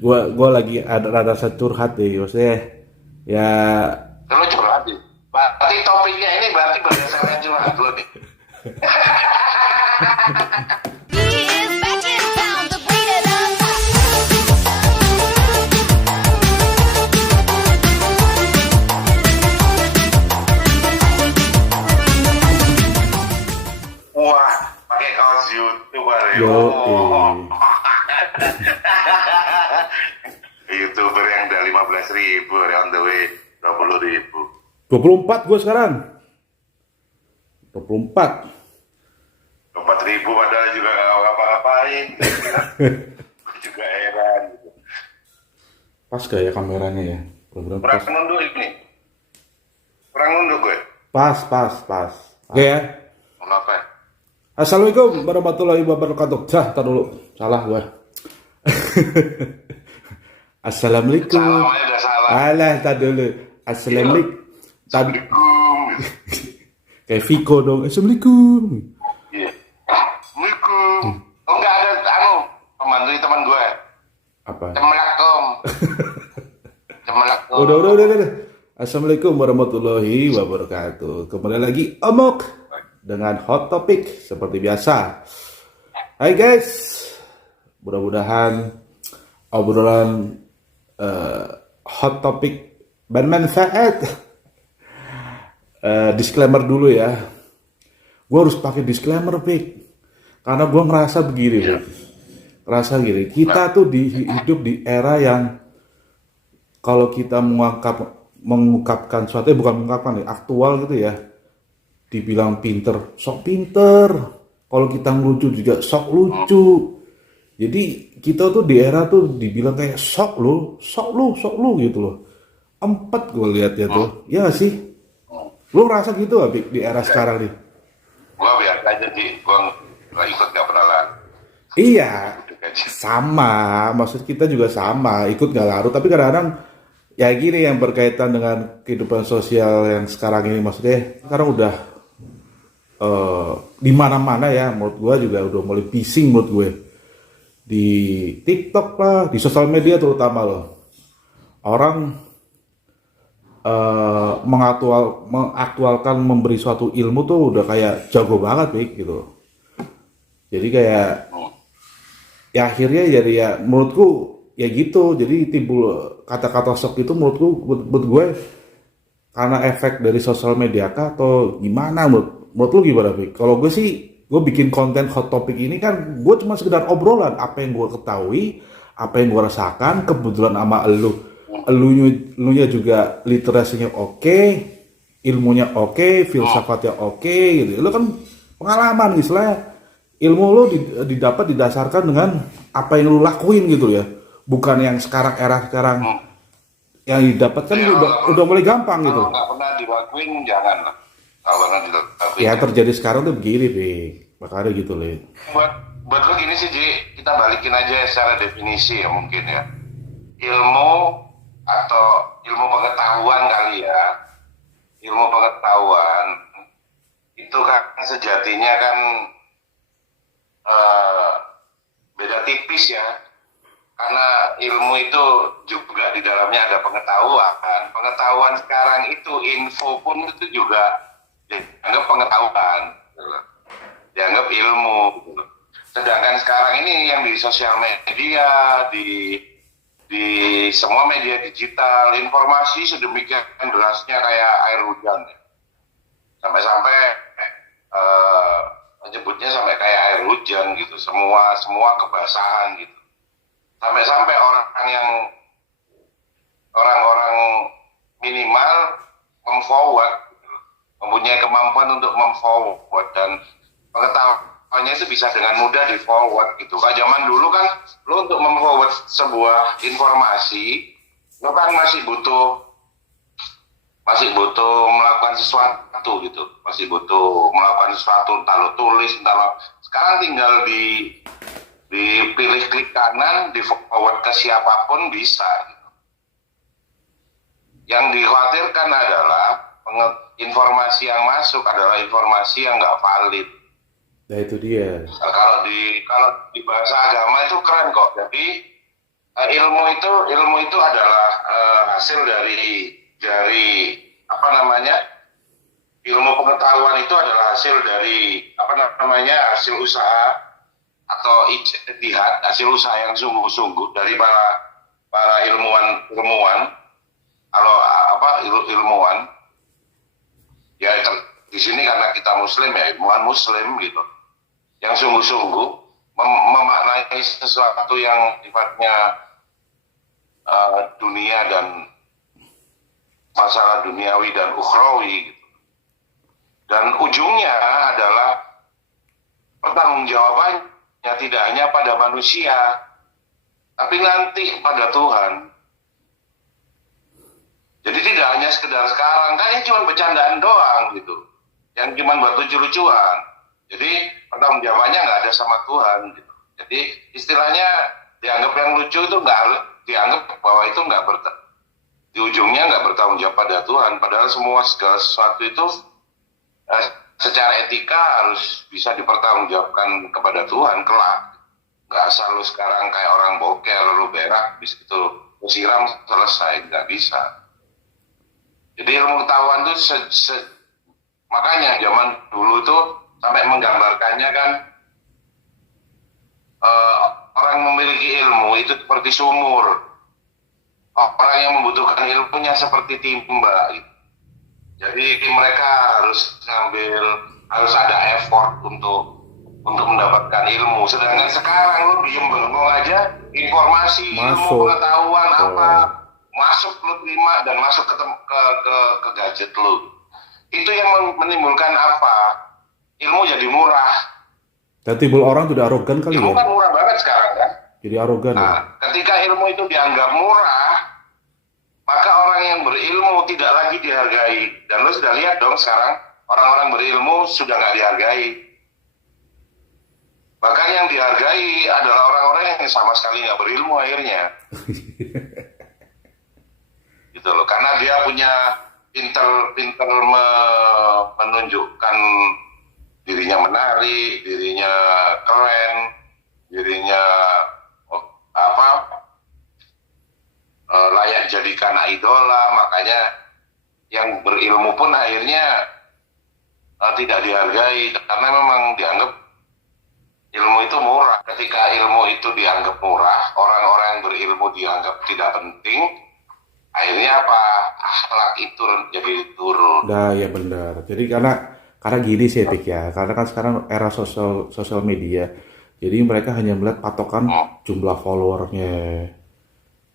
Gua lagi ada rada curhat deh, maksudnya ya Terus curhat nih. Berarti topiknya ini berarti berdasarkan curhat lo nih. He is back in town to beat it up. 'Wah, pakai kaos YouTuber ya. yo YouTuber yang udah 15.000, on the way 20.000. 24 gue sekarang. 24. 4.000 padahal juga gak ngapa-ngapain. Gue juga heran gitu. Pas gak ya kameranya ya? Kurang Kurang pas. nunduk ini. Kurang nunduk gue. Pas. Oke ya. Kenapa? Assalamualaikum warahmatullahi wabarakatuh. Tar dulu. Salah gue. Assalamualaikum. Salah aja udah salah. Alah, tar dulu. Assalamualaikum. Assalamualaikum. Kayak Viko dong. Assalamualaikum. Iya. Assalamualaikum. Oh enggak ada pembantu teman gue. Apa? Cemelakum. Cemelakum. Udah. Assalamualaikum warahmatullahi wabarakatuh. Kembali lagi Omok dengan hot topic seperti biasa. Hai guys, mudah-mudahan obrolan hot topic bermanfaat. Disclaimer dulu ya. Gue harus pakai disclaimer, Pik. Karena gue ngerasa begini, Pik. Ngerasa gini, kita tuh hidup di era yang kalau kita mengungkapkan sesuatu, bukan mengungkapkan, aktual gitu ya, dibilang pinter, sok pinter. Kalau kita ngelucu juga sok lucu. Jadi kita tuh di era tuh dibilang kayak sok lu gitu loh. Empat gue lihat ya tuh, ya gak sih? Lu ngerasa gitu gak, Pik, di era sekarang nih? Gue biar aja sih. Gue gak ikut gak pernah lah. Iya, sama. Maksud kita juga sama, ikut gak larut. Tapi kadang-kadang ya gini yang berkaitan dengan kehidupan sosial yang sekarang ini, maksudnya sekarang udah di mana-mana ya. Menurut gue juga udah mulai pising menurut gue. Di TikTok lah, di sosial media terutama loh. Orang mengaktualkan memberi suatu ilmu tuh udah kayak jago banget, Pik, gitu. Jadi kayak ya akhirnya jadi ya menurutku ya gitu. Jadi timbul kata-kata sok itu menurutku, buat gue karena efek dari sosial media kah atau gimana? Menurut lu gimana, Pik? Kalau gue sih, gue bikin konten hot topic ini kan gue cuma sekedar obrolan apa yang gue ketahui, apa yang gue rasakan. Kebetulan sama elunya juga literasinya oke, ilmunya oke, filsafatnya oke gitu. Lu kan pengalaman istilahnya, ilmu lu didapat didasarkan dengan apa yang lu lakuin gitu ya. Bukan yang era sekarang yang didapatkan Ya, udah mulai gampang gitu. Kalau nggak pernah dilakuin, jangan lah. Kalau pernah dilakuin. Ya terjadi sekarang tuh begini, Pik. Makanya gitu, Le. Buat lo gini sih, Ji. Kita balikin aja secara definisi ya mungkin ya. Ilmu atau ilmu pengetahuan kali ya. Ilmu pengetahuan itu kan sejatinya kan beda tipis ya. Karena ilmu itu juga di dalamnya ada pengetahuan. Pengetahuan sekarang itu, info pun itu juga dianggap pengetahuan, dianggap ilmu. Sedangkan sekarang ini yang di sosial media, di semua media digital, informasi sedemikian derasnya kayak air hujan. Sampai-sampai menyebutnya sampai kayak air hujan gitu. Semua kebasahan gitu. Sampai-sampai orang-orang minimal memforward, mempunyai kemampuan untuk memforward, dan pengetahuannya itu bisa dengan mudah di forward gitu. Kalau zaman dulu kan lo untuk memforward sebuah informasi, lo kan masih butuh melakukan sesuatu gitu, masih butuh melakukan sesuatu, entah lo tulis, entah lo. Sekarang tinggal dipilih klik kanan, di forward ke siapapun bisa gitu. Yang dikhawatirkan adalah informasi yang masuk adalah informasi yang nggak valid. Nah itu dia. Kalau di bahasa agama itu keren kok. Jadi Ilmu itu adalah hasil dari apa namanya, ilmu pengetahuan itu adalah hasil dari apa namanya, hasil usaha atau ijtihad, hasil usaha yang sungguh-sungguh dari para ilmuwan kalau ilmuwan ya di sini karena kita muslim ya, ilmuwan muslim gitu, yang sungguh-sungguh memaknai sesuatu yang sifatnya dunia dan masalah duniawi dan ukhrawi gitu. Dan ujungnya adalah pertanggungjawabannya tidak hanya pada manusia, tapi nanti pada Tuhan. Jadi tidak hanya sekedar sekarang, kayaknya cuma bercandaan doang gitu, yang cuma buat lucu-lucuan. Jadi pertanggungjawabannya nggak ada sama Tuhan gitu. Jadi istilahnya dianggap yang lucu itu nggak, dianggap bahwa itu nggak di ujungnya nggak bertanggung jawab pada Tuhan. Padahal segala sesuatu itu secara etika harus bisa dipertanggungjawabkan kepada Tuhan kelak. Nggak asal lu sekarang kayak orang boker, lu berak, habis itu lu siram selesai, nggak bisa. Jadi ilmu pengetahuan itu makanya zaman dulu tuh sampai menggambarkannya kan orang memiliki ilmu itu seperti sumur, orang yang membutuhkan ilmunya seperti timba gitu. Jadi mereka harus ada effort untuk mendapatkan ilmu. Sedangkan sekarang lu diem bengong aja, informasi, ilmu pengetahuan apa masuk lu terima dan masuk ke gadget lu. Itu yang menimbulkan apa? Ilmu jadi murah. Dan timbul orang tidak arogan kali Ilmu ya. kan murah banget sekarang kan. Jadi arogan ya. Nah, ketika ilmu itu dianggap murah, maka orang yang berilmu tidak lagi dihargai. Dan lo sudah lihat dong sekarang, orang-orang berilmu sudah nggak dihargai. Bahkan yang dihargai adalah orang-orang yang sama sekali nggak berilmu akhirnya. Gitu loh, karena dia punya pinter menunjukkan dirinya menarik, dirinya keren, dirinya layak jadikan idola. Makanya yang berilmu pun akhirnya tidak dihargai karena memang dianggap ilmu itu murah. Ketika ilmu itu dianggap murah, orang-orang yang berilmu dianggap tidak penting, akhirnya apa? Akhlak itu jadi turun. Nah ya benar. Jadi karena gini sih Pik ya, karena kan sekarang era sosial media, jadi mereka hanya melihat patokan jumlah followernya,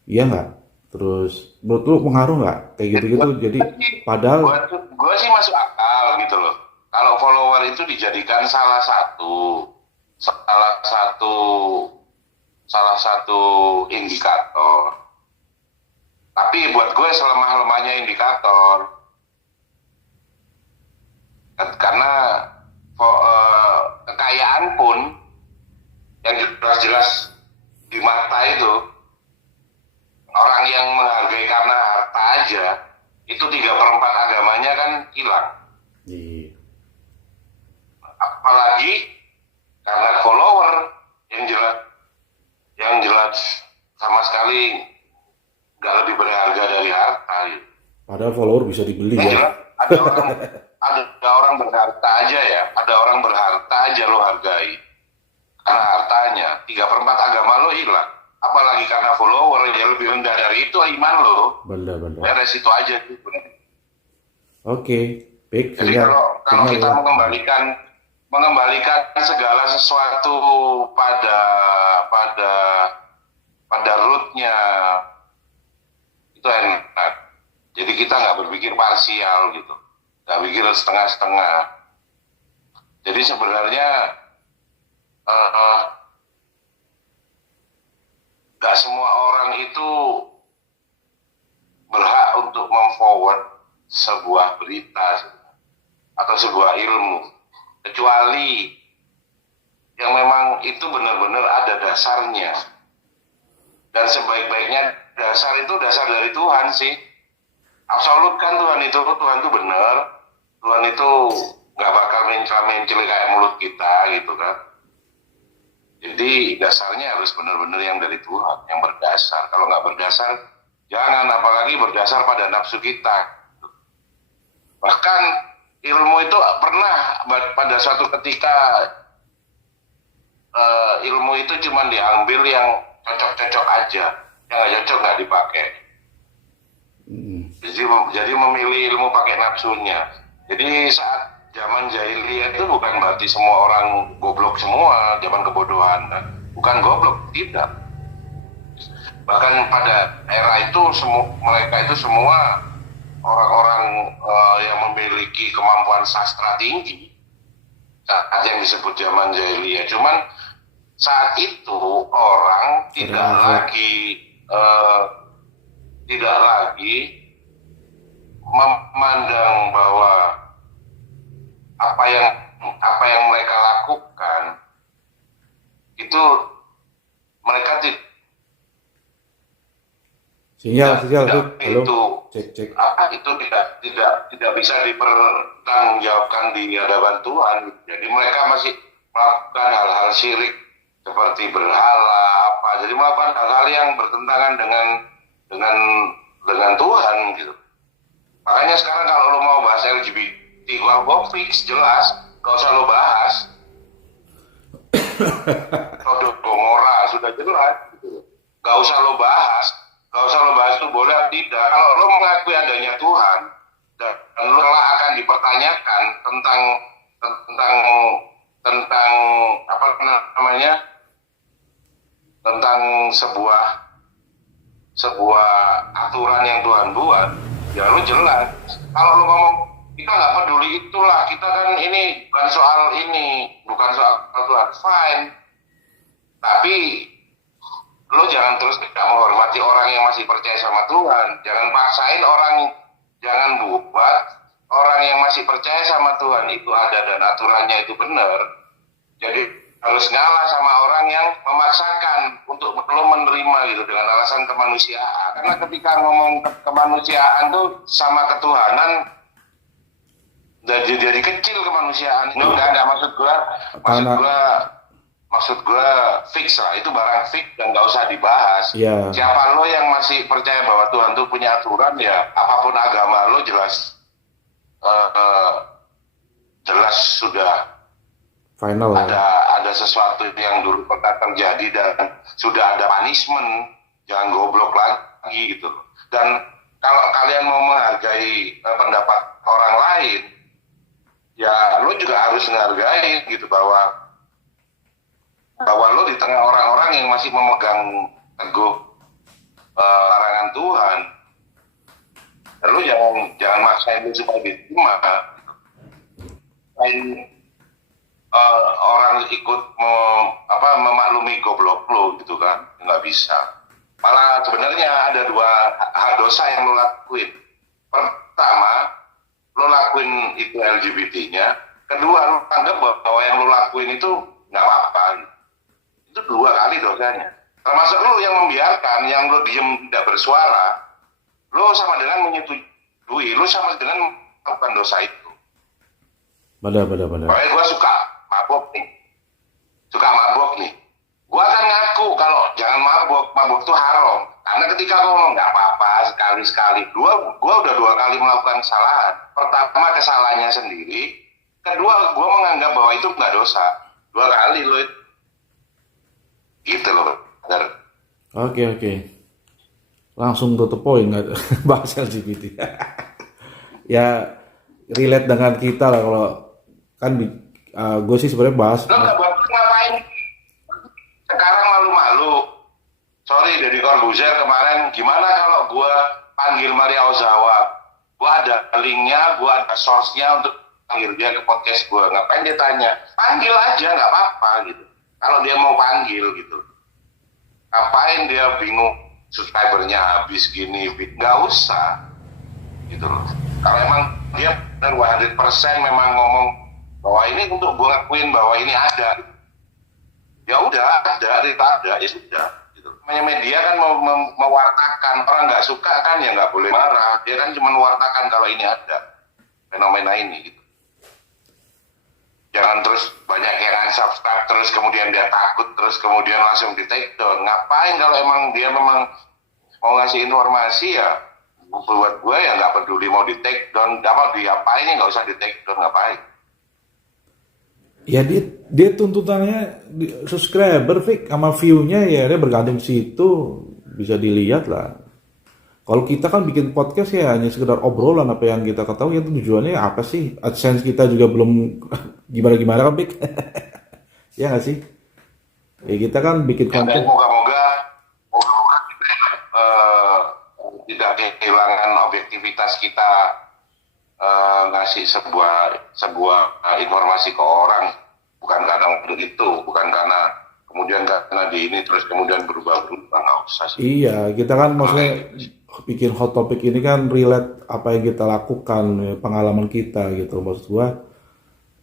iya nggak? Terus menurut lu pengaruh nggak kayak gitu-gitu? Jadi padahal gue sih masuk akal gitu loh. Kalau follower itu dijadikan salah satu indikator. Tapi buat gue selemah-lemahnya indikator. Karena kekayaan pun yang jelas-jelas di mata itu, orang yang menghargai karena harta aja, itu 3/4 agamanya kan hilang. iya. Apalagi karena follower yang jelas sama sekali nggak lebih berharga dari harta gitu. Padahal follower bisa dibeli Yang ya. jelas ada orang berharta aja ya, ada orang berharta aja lo hargai karena hartanya. 3/4 agama lo hilang, apalagi karena follower yang lebih rendah dari itu iman lo. Benar. Beres itu aja tuh. Oke, baik. Jadi kalau kita mengembalikan segala sesuatu pada rootnya itu enak. Jadi kita nggak berpikir parsial gitu, nggak pikir setengah-setengah. Jadi sebenarnya nggak semua orang itu berhak untuk memforward sebuah berita atau sebuah ilmu, kecuali yang memang itu benar-benar ada dasarnya. Dan sebaik-baiknya dasar itu dasar dari Tuhan sih. Absolut kan Tuhan itu benar. Tuhan itu nggak bakal mencela-mencela kayak mulut kita gitu kan. Jadi dasarnya harus benar-benar yang dari Tuhan, yang berdasar. Kalau nggak berdasar, jangan, apalagi berdasar pada nafsu kita. Bahkan ilmu itu pernah pada suatu ketika ilmu itu cuma diambil yang cocok-cocok aja, yang nggak cocok nggak dipakai. Jadi memilih ilmu pakai nafsunya. Jadi saat zaman jahiliyah itu bukan berarti semua orang goblok semua, zaman kebodohan, kan? Bukan goblok, tidak. Bahkan pada era itu mereka itu semua orang-orang yang memiliki kemampuan sastra tinggi, saat yang disebut zaman jahiliyah. Cuman saat itu orang tidak lagi memandang bahwa apa yang mereka lakukan itu mereka Sinyal, itu cek. itu tidak bisa dipertanggungjawabkan di hadapan Tuhan. Jadi mereka masih melakukan hal-hal syirik seperti berhala apa. Jadi melakukan hal-hal yang bertentangan dengan Tuhan gitu. Makanya sekarang kalau lo mau bahas LGBT, gua fix jelas, gak usah lo bahas. Sodom Gomora sudah jelas gitu. Gak usah lo bahas itu boleh atau tidak. Kalau lo mengakui adanya Tuhan dan lo akan dipertanyakan tentang apa namanya, tentang sebuah aturan yang Tuhan buat, ya lo jelas. Kalau lo ngomong kita nggak peduli itulah, kita kan ini bukan soal Tuhan, fine. Tapi lo jangan terus tidak menghormati orang yang masih percaya sama Tuhan. Jangan buat orang yang masih percaya sama Tuhan itu ada dan aturannya itu benar. Jadi harus ngalah sama orang yang memaksakan untuk belum menerima gitu dengan alasan kemanusiaan. Karena ketika ngomong kemanusiaan tuh sama ketuhanan jadi kecil kemanusiaan. Itu enggak maksud gua fix lah, itu barang fix dan nggak usah dibahas. Yeah. Siapa lo yang masih percaya bahwa Tuhan tuh punya aturan, ya apapun agama lo jelas sudah final. Ada sesuatu yang dulu pernah terjadi dan sudah ada punishment. Jangan goblok lagi gitu. Dan kalau kalian mau menghargai pendapat orang lain, ya lo juga harus menghargai gitu bahwa lo di tengah orang-orang yang masih memegang teguh larangan Tuhan, dan lo jangan maksain itu supaya diterima. Orang ikut memaklumi goblok lo gitu kan, nggak bisa. Malah sebenarnya ada dua dosa yang lo lakuin. Pertama, lo lakuin itu LGBT-nya. Kedua, lo anggap bahwa yang lo lakuin itu nggak apa-apa. Itu dua kali dosanya. Termasuk lo yang membiarkan, yang lo diem tidak bersuara, lo sama dengan menyetujui, lo sama dengan melakukan dosa itu. Benar. Makanya gue suka mabok nih. Gue akan ngaku kalau jangan mabok tuh haram. Karena ketika gue ngomong nggak apa-apa sekali-sekali, gue udah 2 kali melakukan kesalahan. Pertama kesalahannya sendiri, kedua gue menganggap bahwa itu nggak dosa. 2 kali lo gitu loh. Oke. Langsung tutup poin nggak bahas LGBT. Ya relate dengan kita lah, kalau kan gue sih sebenarnya bahas. Lo nggak buat ngapain? Sekarang malu-malu. Sorry Deddy Corbuzier kemarin, gimana kalau gue panggil Maria Ozawa? Gue ada linknya, gue ada source-nya untuk panggil dia ke podcast gue. Ngapain dia tanya? Panggil aja, nggak apa-apa gitu. Kalau dia mau panggil gitu. Ngapain dia bingung subscribernya habis gini? Nggak usah gitu loh. Kalau emang dia benar 100% memang ngomong bahwa ini untuk gue ngakuin bahwa ini ada, ya udah ada ya sudah gitu. Namanya media kan mewartakan, orang nggak suka kan ya nggak boleh marah, dia kan cuma mewartakan kalau ini ada fenomena ini gitu. Jangan terus banyak yang unsubscribe terus kemudian dia takut terus kemudian langsung di take down. Ngapain kalau emang dia memang mau ngasih informasi ya buat gue ya nggak peduli mau di take down, nggak mau diapain nggak usah di take down, ngapain? Ya dia tuntutannya subscriber, Fik, sama view-nya ya dia bergantung situ, bisa dilihat lah. Kalau kita kan bikin podcast ya hanya sekedar obrolan apa yang kita ketahui, itu tujuannya apa sih? AdSense kita juga belum gimana-gimana kan, Fik? Ya nggak sih? Ya kita kan bikin Dan konten. moga-moga kita tidak kehilangan objektivitas kita ngasih sebuah informasi ke orang, bukan karena untuk itu, bukan karena kemudian karena di ini terus kemudian berubah-berubah, nggak usah sih. Iya, kita kan maksudnya bikin hot topic ini kan relate apa yang kita lakukan, ya, pengalaman kita gitu. Maksud gua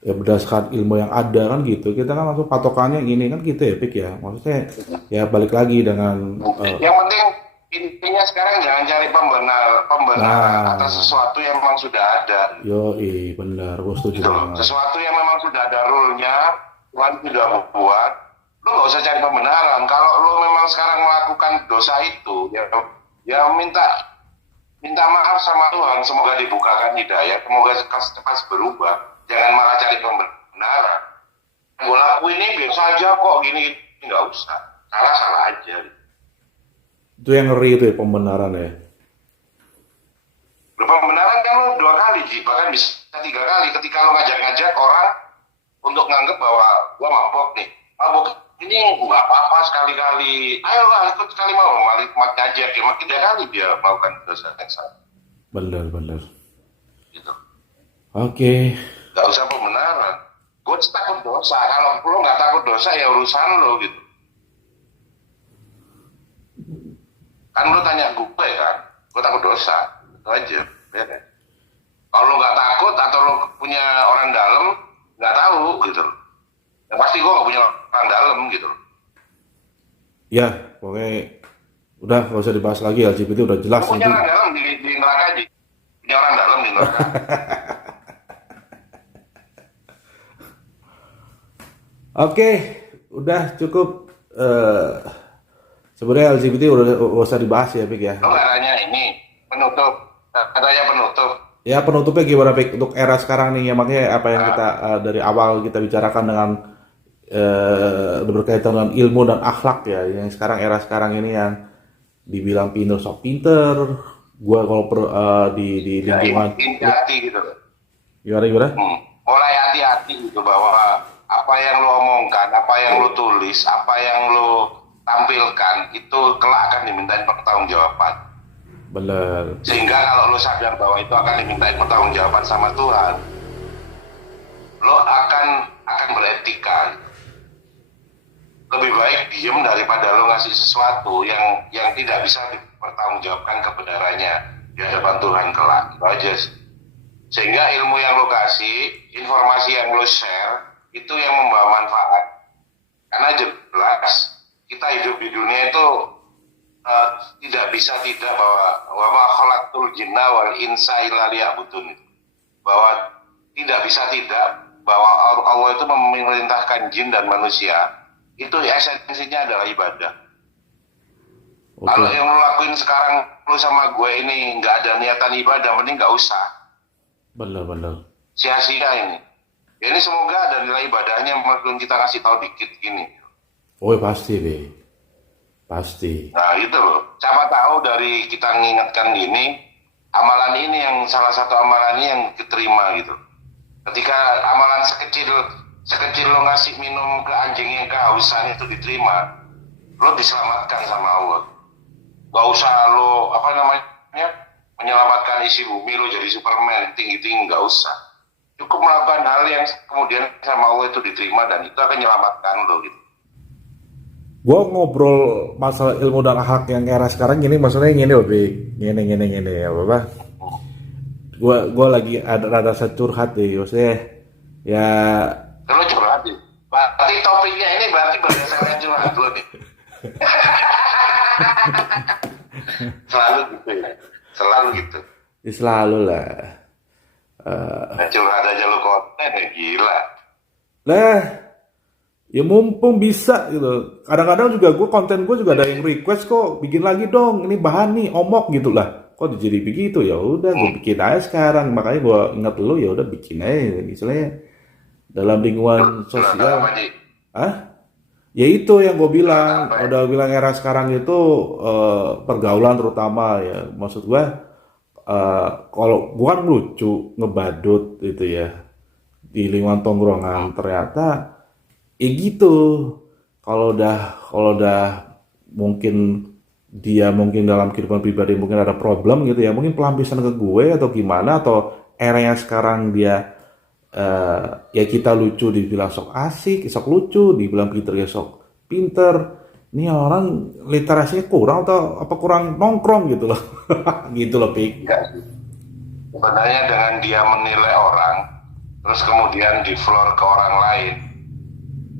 ya berdasarkan ilmu yang ada kan gitu. Kita kan langsung patokannya gini kan gitu ya, Pik ya. Maksudnya ya balik lagi dengan Yang penting intinya sekarang jangan cari pembenaran atas sesuatu yang memang sudah ada. benar, gua setuju Gitu loh. banget. Sesuatu yang memang sudah ada rule-nya, Tuhan sudah membuat, lo nggak usah cari pembenaran. Kalau lo memang sekarang melakukan dosa itu, ya minta maaf sama Tuhan, semoga dibukakan hidayah, semoga cepat berubah. Jangan malah cari pembenaran. Gue lakuin ini biasa aja kok, gini nggak usah. Salah aja. Itu yang ngeri itu ya, pembenaran ya. Pembenaran kan lo 2 kali, Ji. Bahkan bisa 3 kali. Ketika lo ngajak-ngajak orang untuk nganggep bahwa gua mabok nih. Mabok ini nggak apa-apa sekali-kali. Ayolah ikut sekali mau. Malik ngajak ya makin 3 kali dia melakukan dosa yang sama. Benar. Gitu. Oke. Gak usah pembenaran. Gue takut dosa. Kalau lo nggak takut dosa ya urusan lo gitu. Kan lo tanya gue kan. Gue takut dosa. Itu aja. Ya kan? Kalau lo nggak takut atau lo punya orang dalam, nggak tahu gitu. Ya pasti gue nggak punya orang dalam gitu. Ya, pokoknya udah gak usah dibahas lagi, LGBT udah jelas. Gue punya Nanti orang dalam di neraka aja. Punya orang dalam di neraka. Oke, udah cukup. Sebenarnya LGBT udah gak usah dibahas ya, Pik ya. Lo nggak nanya ini penutup. Katanya penutup. Ya penutupnya gimana, Pik? Untuk era sekarang nih, ya makanya apa yang kita dari awal kita bicarakan dengan berkaitan dengan ilmu dan akhlak ya, yang sekarang era sekarang ini yang dibilang pinter sok pinter, gua kalau di Ya, lingkungan hati gitu. gimana? Mulai hati-hati gitu bahwa apa yang lo omongkan, apa yang lo tulis, apa yang lo tampilkan itu kelak akan dimintain pertanggungjawaban. Bener. Sehingga kalau lo sadar bahwa itu akan dimintain pertanggungjawaban sama Tuhan, lo akan beretika. Lebih baik diem daripada lo ngasih sesuatu yang tidak bisa dipertanggungjawabkan kebenarannya di hadapan Tuhan kelak. Itu aja sih. Sehingga ilmu yang lo kasih, informasi yang lo share, itu yang membawa manfaat. Karena jelas kita hidup di dunia itu tidak bisa tidak bahwa ma khalaqtul jinna wal insa illa liya'budun, bahwa tidak bisa tidak bahwa Allah itu memerintahkan jin dan manusia itu esensinya adalah ibadah. Oke. Kalau yang lo lakuin sekarang lo sama gue ini nggak ada niatan ibadah, mending nggak usah. Bener. Sia-sia ini. Ya, ini semoga ada nilai ibadahnya maupun kita kasih tahu dikit gini. Oh pasti, Be. Pasti. Nah itu loh. Siapa tahu dari kita mengingatkan gini, amalan ini yang salah satu amalan ini yang diterima gitu. Ketika amalan sekecil lo ngasih minum ke anjing yang kehausan itu diterima, lo diselamatkan sama Allah. Gak usah lo menyelamatkan isi bumi, lo jadi Superman tinggi-tinggi, gak usah. Cukup melakukan hal yang kemudian sama Allah itu diterima dan itu akan menyelamatkan lo gitu. Gue ngobrol masalah ilmu dan akhlak yang era sekarang gini, maksudnya gini loh, Bik. Gini ya, Bapak. Gue lagi ada rasa curhat deh, maksudnya ya. Lo curhat ya? Berarti topiknya ini berarti berdasarkan curhat lo nih. Selalu gitu ya. Selalu gitu. Selalu lah. Curhat aja lo konten ya, gila. Lah, ya mumpung bisa gitu. Kadang-kadang juga konten gue juga ada yang request kok bikin lagi dong. Ini bahan nih omok gitu lah. Kok jadi begitu ya udah gue bikin aja sekarang. Makanya gue ingat dulu ya udah bikin aja misalnya dalam lingkungan Dalam sosial. apa sih? Ah, ya itu yang gue bilang. Apa ya? Udah bilang era sekarang itu pergaulan terutama ya. Maksud gue kalau gue kan lucu ngebadut gitu ya di lingkungan tongkrongan ternyata ya gitu. Kalau udah mungkin dia mungkin dalam kehidupan pribadi mungkin ada problem gitu ya, mungkin pelampiasan ke gue atau gimana, atau eranya sekarang dia ya kita lucu dibilang sok asik, sok lucu, dibilang pinter ya sok pinter. Ini orang literasinya kurang atau apa kurang nongkrong gitu loh. Gitu loh, Pik. Enggak sih. Sebenarnya dengan dia menilai orang, terus kemudian di floor ke orang lain,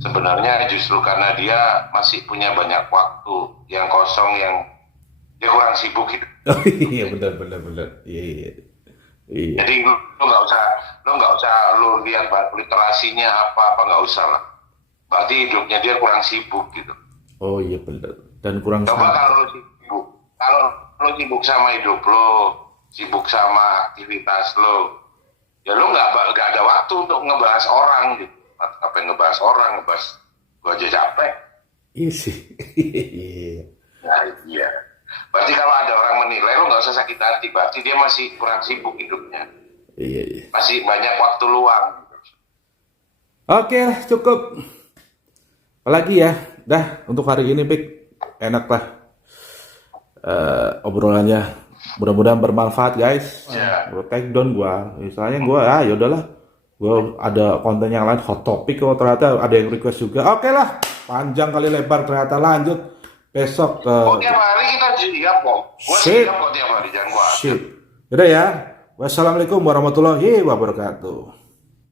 sebenarnya justru karena dia masih punya banyak waktu yang kosong, yang dia kurang sibuk gitu. Oh iya, benar. Iya, iya. Iya. Jadi lu nggak usah lu lihat literasinya apa nggak usah lah. Berarti hidupnya dia kurang sibuk gitu. Oh iya benar. Dan kurang Coba santai. kalau lu sibuk sama hidup lo, sibuk sama aktivitas lo, ya lu nggak ada waktu untuk ngebahas orang gitu. Ngapain ngebahas orang, ngebahas gua aja capek. Iya sih. Iya. Nah iya. Berarti kalau ada orang menilai lo nggak usah sakit hati. Berarti dia masih kurang sibuk hidupnya, Iya. masih banyak waktu luang. Oke, cukup. Apalagi ya, dah untuk hari ini Pik, enak lah obrolannya. Mudah-mudahan bermanfaat guys. Ya. Gue take down gua. Misalnya gua ya udahlah. Gua ada konten yang lain hot topic kok ternyata ada yang request juga. Oke lah, panjang kali lebar ternyata lanjut besok Oh tiap hari kita siap kok. Gua Sip. siap kok tiap hari, jangan gua. Shit. Udah ya. Wassalamualaikum warahmatullahi wabarakatuh.